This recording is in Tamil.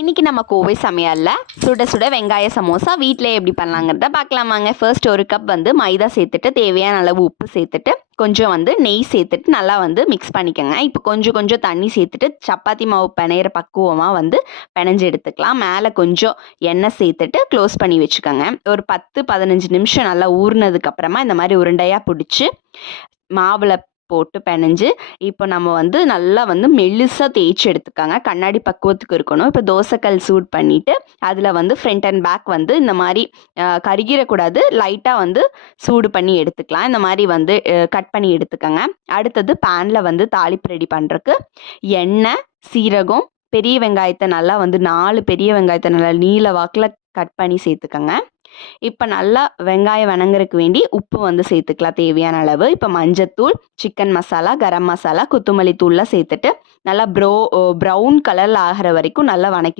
இன்றைக்கி நம்ம கோவை சமையலில் சுட சுட வெங்காய சமோசா வீட்டில் எப்படி பண்ணலாங்கிறத பார்க்கலாமாங்க. ஃபர்ஸ்ட் ஒரு கப் மைதா சேர்த்துட்டு தேவையான அளவு உப்பு சேர்த்துட்டு கொஞ்சம் நெய் சேர்த்துட்டு நல்லா மிக்ஸ் பண்ணிக்கோங்க. இப்போ கொஞ்சம் தண்ணி சேர்த்துட்டு சப்பாத்தி மாவு பிணையிற பக்குவமாக பிணைஞ்சு எடுத்துக்கலாம். மேலே கொஞ்சம் எண்ணெய் சேர்த்துட்டு க்ளோஸ் பண்ணி வச்சுக்கோங்க. ஒரு 10-15 நிமிஷம் நல்லா ஊறினதுக்கப்புறமா இந்த மாதிரி உருண்டையாக பிடிச்சி மாவில் போட்டு பிணைஞ்சு இப்போ நம்ம நல்லா மெல்லிசாக தேய்ச்சி எடுத்துக்காங்க. கண்ணாடி பக்குவத்துக்கு இருக்கணும். இப்போ தோசைக்கல் சூட் பண்ணிவிட்டு அதில் ஃப்ரண்ட் அண்ட் பேக் இந்த மாதிரி கருகிடக்கூடாது, லைட்டாக சூடு பண்ணி எடுத்துக்கலாம். இந்த மாதிரி கட் பண்ணி எடுத்துக்கோங்க. அடுத்தது பேனில் தாளிப்பு ரெடி பண்ணுறதுக்கு எண்ணெய், சீரகம், பெரிய வெங்காயத்தை நல்லா 4 பெரிய வெங்காயத்தை நல்லா நீல வாக்கில் கட் பண்ணி சேர்த்துக்கோங்க. இப்போ நல்லா வெங்காயம் வணங்குறதுக்கு வேண்டி உப்பு சேர்த்துக்கலாம் தேவையான அளவு. இப்போ மஞ்சத்தூள், சிக்கன் மசாலா, கரம் மசாலா, கொத்தமல்லி தூள்லாம் சேர்த்துட்டு நல்லா ப்ரௌன் கலரில் ஆகிற வரைக்கும் நல்லா வணக்கி